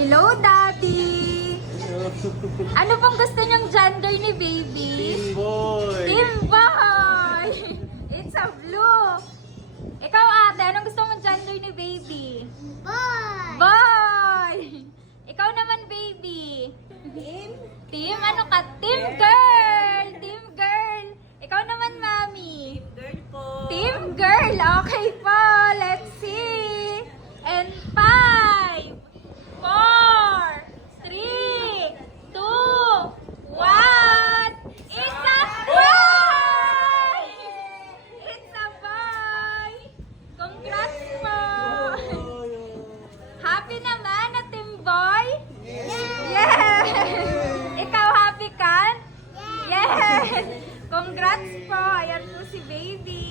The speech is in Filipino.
Hello, Daddy! Ano pong gusto niyong gender ni baby? Boy! Team Boy! It's a blue! Ikaw, ate, anong gusto mong gender ni baby? Boy! Boy! Ikaw naman, baby? Team? Team? Ano ka? Team girl! Team girl! Ikaw naman, mami? Girl po. Team girl! Okay po! Let's see! And 5, 4, 3, 2, 1! It's a boy! It's a boy! Congrats po! Happy naman na Team Boy? Yes! Ikaw happy ka? Yes! Congrats po! Ayan po si baby.